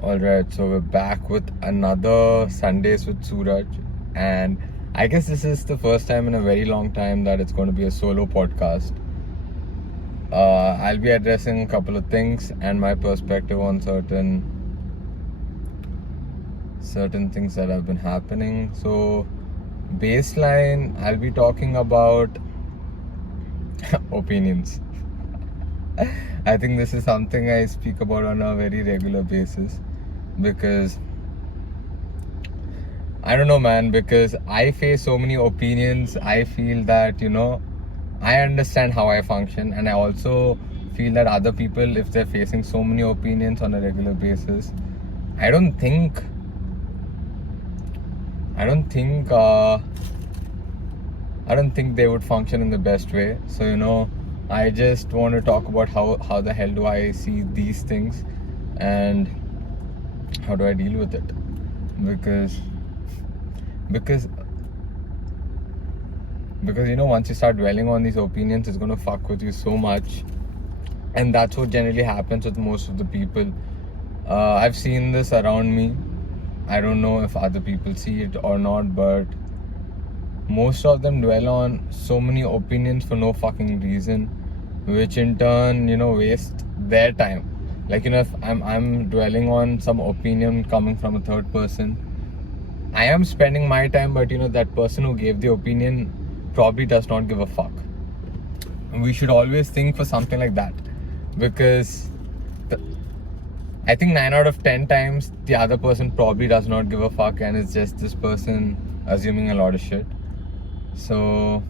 Alright, so we're back with another Sundays with Suraj, and I guess this is the first time in a very long time that it's going to be a solo podcast. I'll be addressing a couple of things and my perspective on certain things that have been happening. So, baseline, I'll be talking about opinions. I think this is something I speak about on a very regular basis because I don't know, man, because I face so many opinions. I feel that, I understand how I function, and I also feel that other people, if they're facing so many opinions on a regular basis, I don't think, I don't think, uh, I don't think they would function in the best way. So, I just want to talk about how the hell do I see these things and how do I deal with it. Because once you start dwelling on these opinions, it's going to fuck with you so much, and that's what generally happens with most of the people. I've seen this around me. I don't know if other people see it or not, but most of them dwell on so many opinions for no fucking reason, which in turn waste their time. Like, if I'm dwelling on some opinion coming from a third person, I am spending my time, but that person who gave the opinion probably does not give a fuck. We should always think for something like that, because I think 9 out of 10 times the other person probably does not give a fuck, and it's just this person assuming a lot of shit. So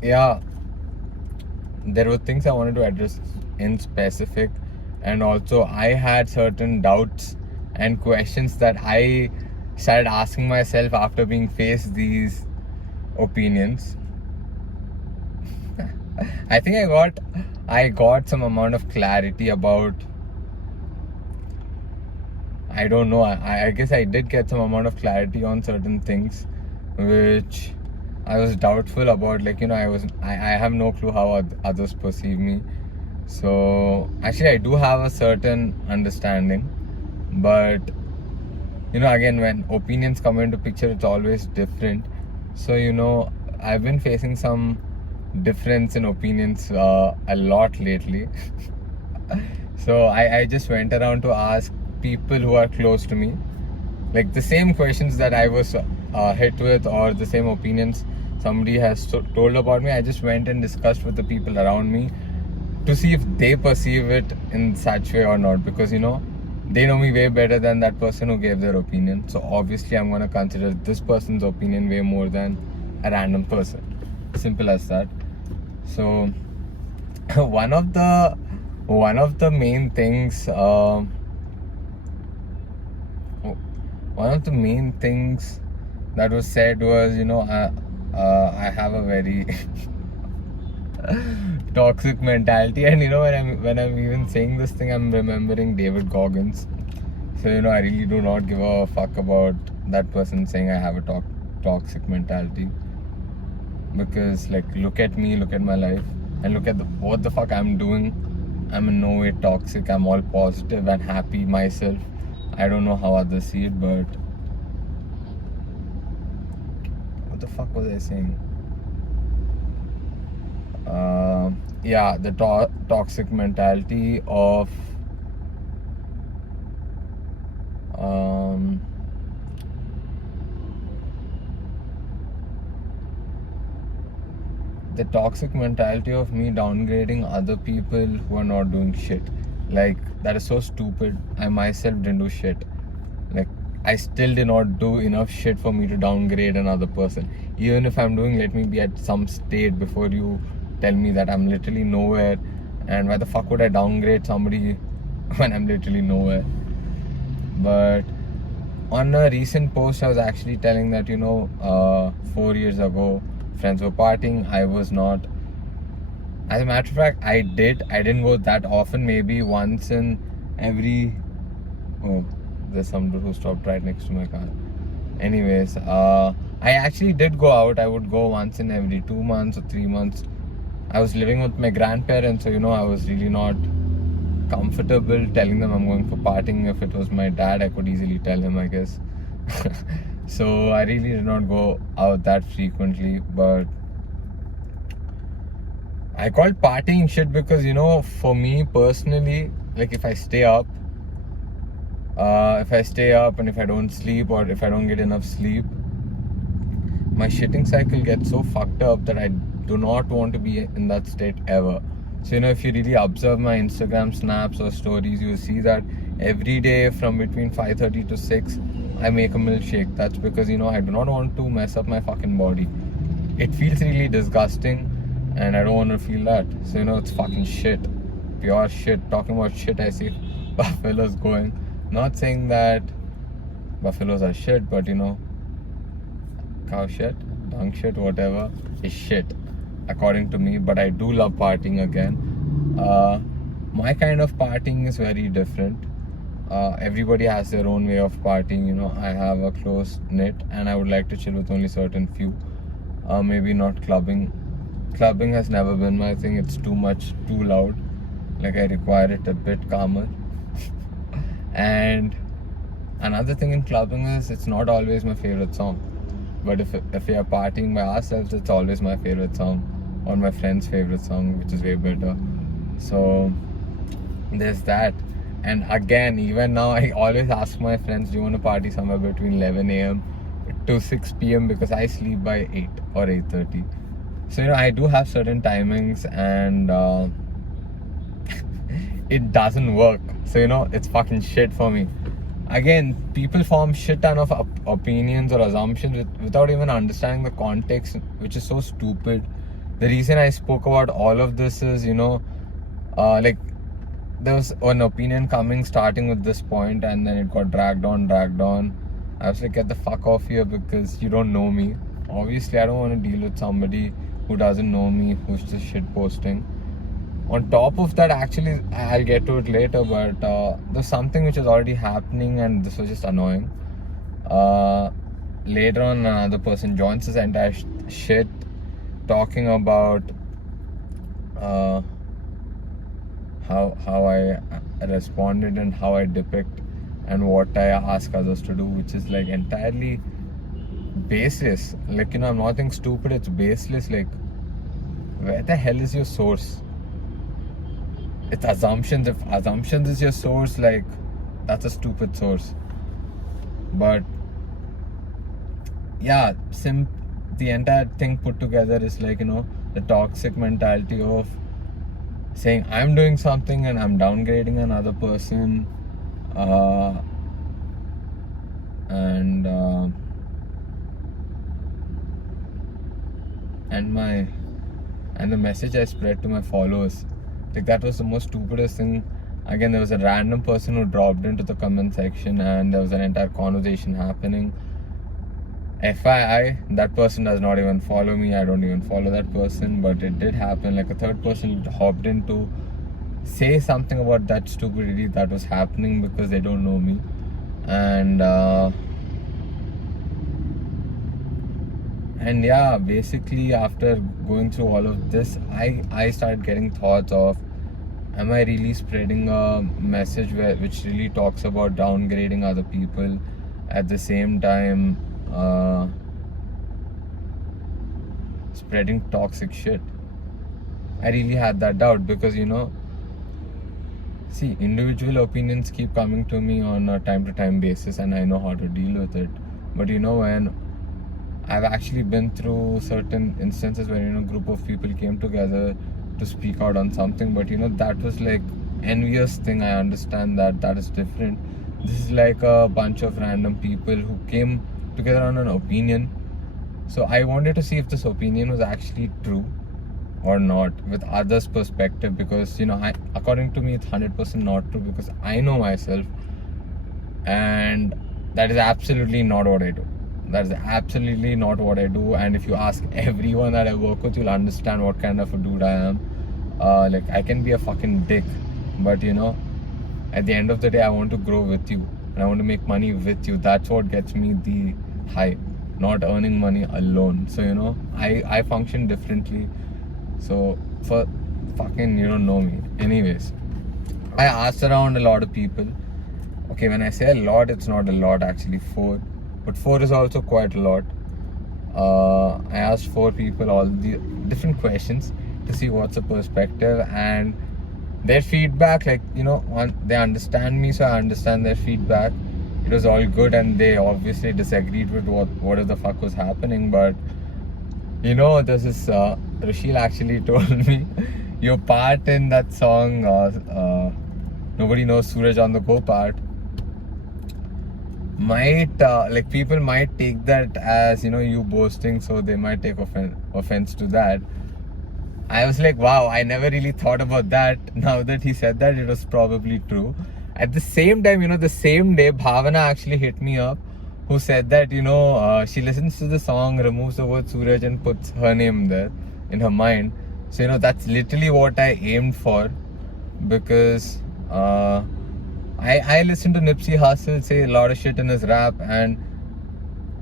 yeah, there were things I wanted to address in specific, and also I had certain doubts and questions that I started asking myself after being faced these opinions. I think I got some amount of clarity about, I don't know, I guess I did get some amount of clarity on certain things which I was doubtful about. Like, I have no clue how others perceive me. So actually I do have a certain understanding, but again, when opinions come into picture, it's always different. So I've been facing some difference in opinions a lot lately. So I just went around to ask people who are close to me, like the same questions that I was hit with, or the same opinions somebody has told about me. I just went and discussed with the people around me to see if they perceive it in such way or not, because they know me way better than that person who gave their opinion. So obviously I'm going to consider this person's opinion way more than a random person. Simple as that. So one of the main things that was said was, I have a very toxic mentality, and when I'm even saying this thing, I'm remembering David Goggins. So I really do not give a fuck about that person saying I have a toxic mentality, because like, look at me, look at my life, and look at what the fuck I'm doing. I'm in no way toxic. I'm all positive and happy myself. I don't know how others see it, but what the fuck was I saying? Yeah, the toxic mentality of the toxic mentality of me downgrading other people who are not doing shit. Like, that is so stupid. I myself didn't do shit. Like, I still did not do enough shit for me to downgrade another person. Even if I'm doing, let me be at some state before you tell me that I'm literally nowhere. And why the fuck would I downgrade somebody when I'm literally nowhere? But on a recent post, I was actually telling that 4 years ago, friends were partying. I was not. As a matter of fact, I didn't go that often. Maybe once in every. Oh, there's somebody who stopped right next to my car. Anyways, I actually did go out. I would go once in every 2 months or 3 months. I was living with my grandparents, so I was really not comfortable telling them I'm going for partying. If it was my dad, I could easily tell him, I guess. So I really did not go out that frequently, but I called partying shit because, you know, for me personally, like if I stay up and if I don't sleep or if I don't get enough sleep, my shitting cycle gets so fucked up that I do not want to be in that state ever. So, you know, if you really observe my Instagram snaps or stories, you'll see that every day from between 5:30 to 6, I make a milkshake. That's because, you know, I do not want to mess up my fucking body. It feels really disgusting and I don't want to feel that. So, you know, it's fucking shit. Pure shit. Talking about shit, I see buffaloes going. Not saying that buffaloes are shit, but, you know, cow shit, dung shit, whatever is shit according to me. But I do love partying again. My kind of partying is very different. Everybody has their own way of partying. You know, I have a close knit and I would like to chill with only certain few. Maybe not clubbing. Clubbing has never been my thing. It's too much, too loud. Like I require it a bit calmer. And another thing in clubbing is it's not always my favorite song. But if we are partying by ourselves, it's always my favorite song or my friend's favorite song, which is way better. So there's that. And again, even now, I always ask my friends, do you want to party somewhere between 11 a.m. to 6 p.m. because I sleep by 8 or 8:30. So, you know, I do have certain timings and it doesn't work. So, you know, it's fucking shit for me. Again, people form shit ton of opinions or assumptions without even understanding the context, which is so stupid. The reason I spoke about all of this is, you know, like there was an opinion coming starting with this point and then it got dragged on. I was like, get the fuck off here because you don't know me. Obviously, I don't want to deal with somebody who doesn't know me, who's just shit posting. On top of that, actually, I'll get to it later, but there's something which is already happening and this was just annoying. Later on, another person joins this entire shit talking about how I responded and how I depict and what I ask others to do, which is like entirely baseless. Like, you know, I'm not saying stupid, it's baseless. Like, where the hell is your source? It's assumptions. If assumptions is your source, like, that's a stupid source. But yeah, the entire thing put together is like, you know, the toxic mentality of saying I'm doing something and I'm downgrading another person, and the message I spread to my followers, like that was the most stupidest thing. Again, there was a random person who dropped into the comment section and there was an entire conversation happening. FYI, that person does not even follow me. I don't even follow that person, but it did happen. Like a third person hopped in to say something about that stupidity that was happening because they don't know me. And yeah, basically after going through all of this, I started getting thoughts of, am I really spreading a message which really talks about downgrading other people at the same time spreading toxic shit? I really had that doubt because, you know, see, individual opinions keep coming to me on a time-to-time basis and I know how to deal with it. But, you know, when I've actually been through certain instances where, you know, a group of people came together to speak out on something, but, you know, that was like envious thing. I understand that is different. This is like a bunch of random people who came together on an opinion. So I wanted to see if this opinion was actually true or not with others' perspective, because, you know, according to me it's 100% not true because I know myself and that is absolutely not what I do. That is absolutely not what I do. And if you ask everyone that I work with, you'll understand what kind of a dude I am. Like, I can be a fucking dick, but, you know, at the end of the day, I want to grow with you and I want to make money with you. That's what gets me the high, not earning money alone. So, you know, I function differently. So for fucking, you don't know me. Anyways, I asked around a lot of people. Okay, when I say a lot, it's not a lot actually, 4. But 4 is also quite a lot. I asked 4 people all the different questions to see what's the perspective, and their feedback, like, they understand me, so I understand their feedback. It was all good, and they obviously disagreed with what the fuck was happening. But this is Rashil actually told me your part in that song, Nobody Knows Suraj on the Go part, might like people might take that as you boasting, so they might take offense to that. I was like, wow, I never really thought about that. Now that he said that, it was probably true. At the same time, the same day, Bhavana actually hit me up, who said that, she listens to the song, removes the word Suraj and puts her name there in her mind. So, that's literally what I aimed for, because I listen to Nipsey Hussle say a lot of shit in his rap, and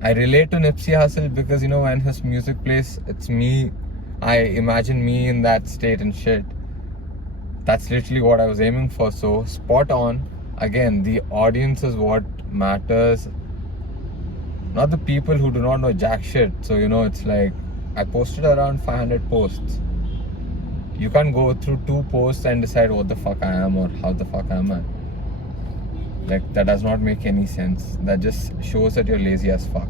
I relate to Nipsey Hussle because, when his music plays, it's me. I imagine me in that state and shit. That's literally what I was aiming for. So spot on. Again, the audience is what matters, not the people who do not know jack shit. So it's like I posted around 500 posts. You can't go through 2 posts and decide what the fuck I am or how the fuck am I. Like, that does not make any sense. That just shows that you're lazy as fuck.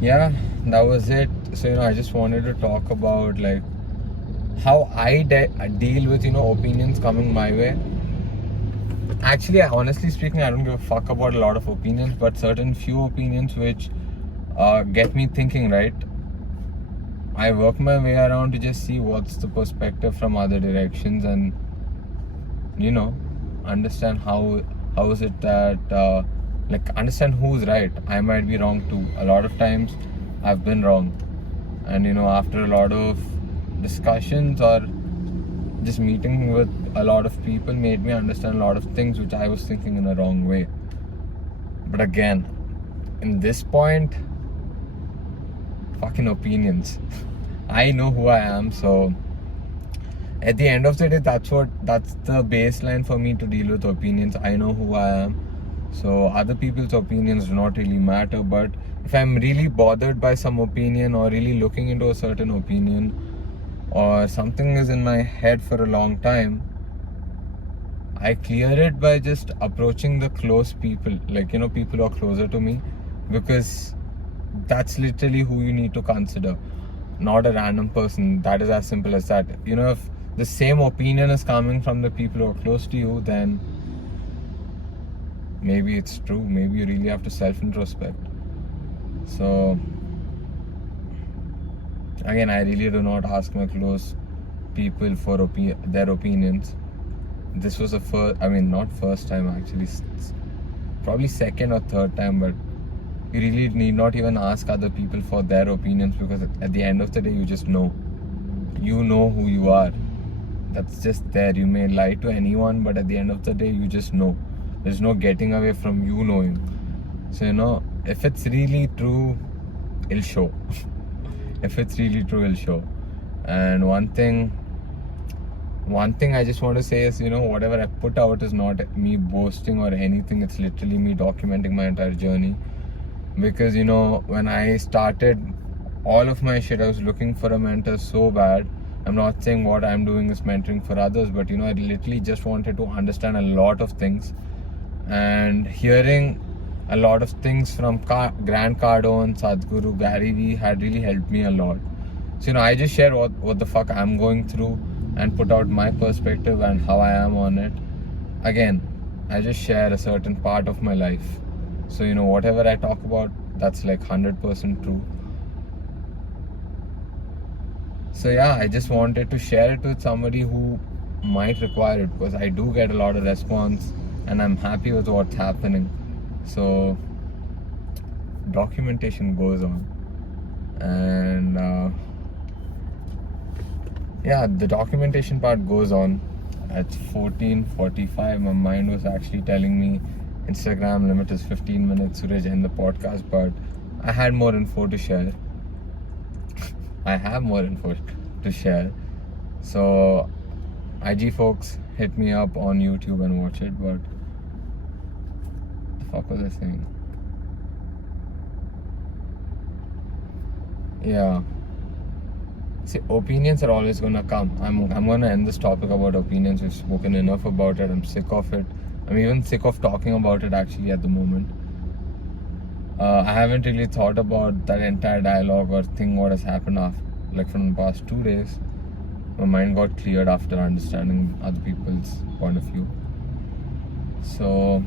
Yeah, that was it. So I just wanted to talk about like how I deal with opinions coming my way. Actually, honestly speaking, I don't give a fuck about a lot of opinions, but certain few opinions which get me thinking, right? I work my way around to just see what's the perspective from other directions, and understand how is it that understand who's right. I might be wrong too. A lot of times I've been wrong, and after a lot of discussions or just meeting with a lot of people made me understand a lot of things which I was thinking in a wrong way. But again, in this point, fucking opinions. I know who I am, so at the end of the day, that's the baseline for me to deal with opinions. I know who I am, so other people's opinions do not really matter. But if I'm really bothered by some opinion, or really looking into a certain opinion, or something is in my head for a long time, I clear it by just approaching the close people, like people who are closer to me, because that's literally who you need to consider, not a random person. That is as simple as that. If the same opinion is coming from the people who are close to you, then maybe it's true. Maybe you really have to self-introspect. So again, I really do not ask my close people for their opinions. This was not first time actually, probably second or third time, but you really need not even ask other people for their opinions, because at the end of the day, you just know. You know who you are. That's just there. You may lie to anyone, but at the end of the day, you just know. There's no getting away from you knowing. So, if it's really true, it'll show. If it's really true, it'll show. And one thing I just want to say is, whatever I put out is not me boasting or anything. It's literally me documenting my entire journey. Because, when I started all of my shit, I was looking for a mentor so bad. I'm not saying what I'm doing is mentoring for others, but, I literally just wanted to understand a lot of things. And hearing a lot of things from Grant Cardone, Sadhguru, Gary Vee had really helped me a lot. So, I just share what the fuck I'm going through and put out my perspective and how I am on it. Again, I just share a certain part of my life. So, whatever I talk about, that's like 100% true. So, yeah, I just wanted to share it with somebody who might require it, because I do get a lot of response and I'm happy with what's happening. So, documentation goes on. And yeah, the documentation part goes on. At 14:45, my mind was actually telling me Instagram limit is 15 minutes, Suraj, end the podcast, but I had more info to share. I have more info to share. So, IG folks, hit me up on YouTube and watch it. But the fuck was I saying? Yeah. See, opinions are always gonna come. I'm gonna end this topic about opinions. We've spoken enough about it. I'm sick of it. I'm even sick of talking about it actually at the moment. I haven't really thought about that entire dialogue or thing what has happened after, like from the past 2 days. My mind got cleared after understanding other people's point of view. So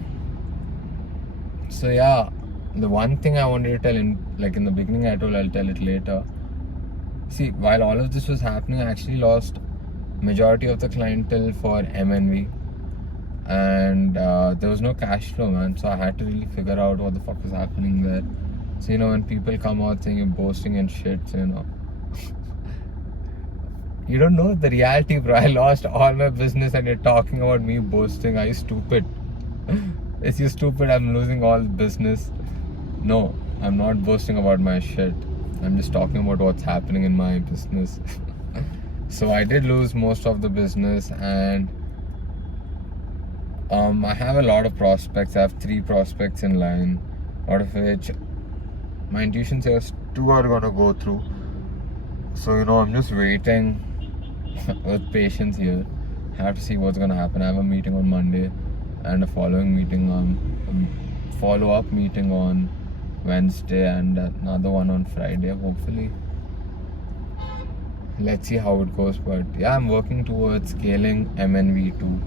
yeah, the one thing I wanted to tell in the beginning, I told I'll tell it later. See, while all of this was happening, I actually lost majority of the clientele for MNV, and there was no cash flow, man. So I had to really figure out what the fuck was happening there. So when people come out saying you're boasting and shit, you don't know the reality, bro. I lost all my business, and you're talking about me boasting. Are you stupid? Is you stupid? I'm losing all business. No, I'm not boasting about my shit. I'm just talking about what's happening in my business. So I did lose most of the business, and I have a lot of prospects. I have 3 prospects in line, out of which my intuition says 2 are gonna go through. So I'm just waiting with patience here. I have to see what's gonna happen. I have a meeting on Monday, and a following meeting follow-up meeting on Wednesday, and another one on Friday, hopefully. Let's see how it goes. But yeah, I'm working towards scaling MNV too.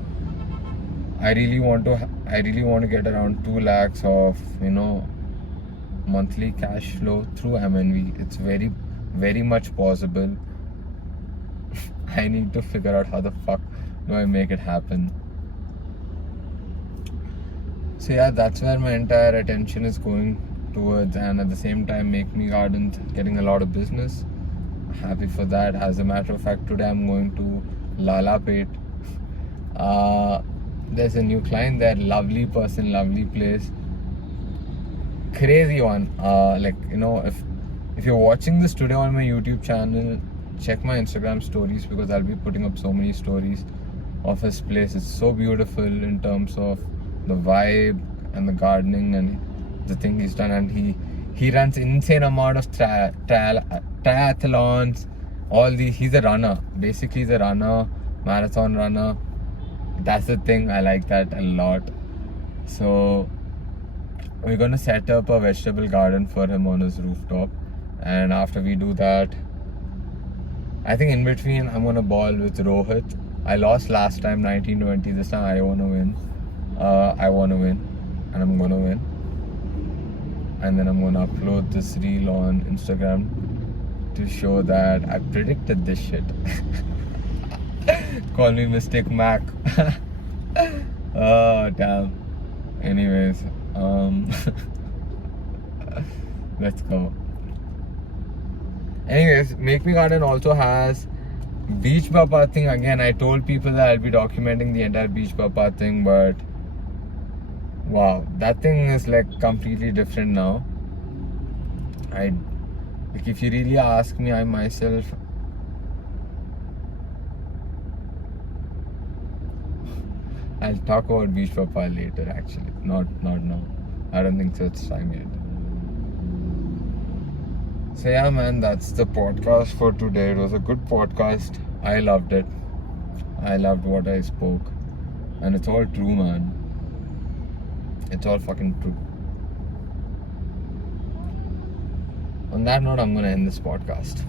I really want to get around 2 lakhs of monthly cash flow through MNV. It's very, very much possible. I need to figure out how the fuck do I make it happen. So yeah, that's where my entire attention is going towards, and at the same time Make Me Gardens getting a lot of business. Happy for that. As a matter of fact, today I'm going to Lalapet. There's a new client there, lovely person, lovely place, crazy one. If you're watching this today on my YouTube channel, check my Instagram stories, because I'll be putting up so many stories of his place. It's so beautiful in terms of the vibe and the gardening and the thing he's done, and he runs insane amount of triathlons. He's a runner. Basically, he's a runner, marathon runner. That's the thing. I like that a lot. So we're gonna set up a vegetable garden for him on his rooftop, and after we do that, I think in between I'm gonna ball with Rohit. I lost last time 19-20. This time I wanna win. And I'm gonna win. And then I'm gonna upload this reel on Instagram to show that I predicted this shit. Call me Mistake Mac. Oh damn. Anyways, let's go. Anyways, Make Me Garden also has Beach Papa thing. Again, I told people that I'll be documenting the entire Beach Papa thing, but wow, that thing is like completely different now. If you really ask me, I myself, I'll talk about Beach Papa later actually, not now. I don't think so, it's time yet. So yeah man, that's the podcast for today. It was a good podcast. I loved it. I loved what I spoke. And it's all true, man. It's all fucking true. On that note, I'm gonna end this podcast.